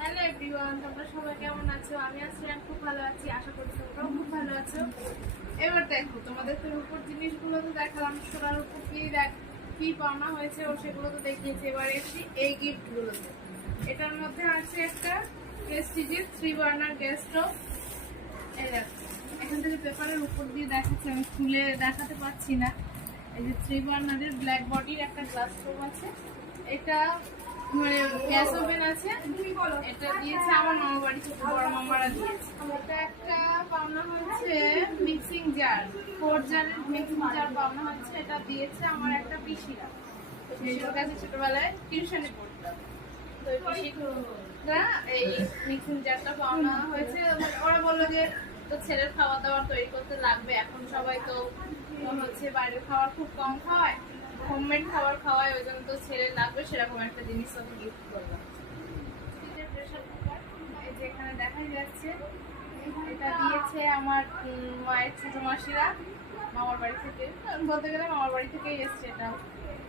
Hello everyone, তোমরা সবাই কেমন আছো? আমি আসলাম খুব ভালো আছি, আশা করি তোমরাও খুব ভালো আছো। এবার দেখো, তোমাদের তো উপর জিনিসগুলো তো দেখালাম, সোনার উপর কি পাওনা হয়েছে ও সেগুলো তো দেখিয়েছি। এবার এসছি এই গিফটগুলোতে। এটার মধ্যে আছে একটা প্রেস্টিজের 3 বার্নার গ্যাস স্টোভ। এই দেখো, এখান থেকে পেপারের উপর দিয়ে দেখাচ্ছি, আমি খুলে দেখাতে পারছি না। এই যে 3 বার্নারের ব্ল্যাক বডির একটা গ্লাস স্টোভ আছে। এটা মানে গ্যাস ওভেন আছে। এটা দিয়েছে আমার মামা বাড়ি থেকে, বড় মামারা দিয়েছে। এটা একটা পাওনা হচ্ছে মিক্সিং জার, 4 জারের মিক্সিং জার পাওনা হচ্ছে। এটা দিয়েছে আমার একটা পিসিরা। তো পিসির কাছে ছোটবেলায় টিউশনে পড়তাম, তো পিসিরা এই মিক্সিং জারটা পাওনা হয়েছে। ওরা বললো যে তো ছেলের খাওয়া দাওয়া তৈরি করতে লাগবে, এখন সবাই তো হচ্ছে বাইরের খাবার খুব কম খাওয়ায়, হোমমেড খাবার খাওয়ায়, ওই জন্য তো ছেলে লাগবে, সেরকম একটা জিনিস ওকে গিফট করলাম। প্রেসার কুকার, এই যে এখানে দেখাই যাচ্ছে, এটা দিয়েছে আমার মায়ের ছোট মাসিরা মামার বাড়ি থেকে। বলতে গেলে মামার বাড়ি থেকেই এসছে এটা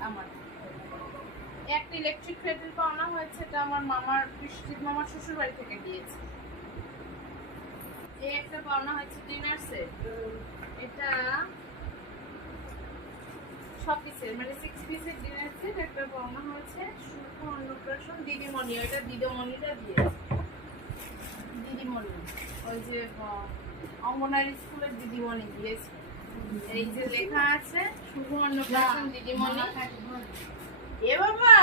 আমার। একটা ইলেকট্রিক কেটল পাওনা হয়েছে, এটা আমার মামার বৃষ্টির মামার শ্বশুর বাড়ি থেকে দিয়েছে। এই একটা পাওনা হয়েছে ডিনার সেট, এটা 6 পিসের মানে 6 পিসের ডিনার সেট একটা পাওনা হয়েছে। শুভ অন্নপ্রাশন দিদিমণি, ওইটা দিদিমণিটা দিয়েছে। দিদিমণি ওই যে অঙ্গনারী স্কুলের দিদিমণি দিয়েছে। এই যে লেখা আছে শুভ অন্নপ্রাশন দিদিমণি। এ বাবা!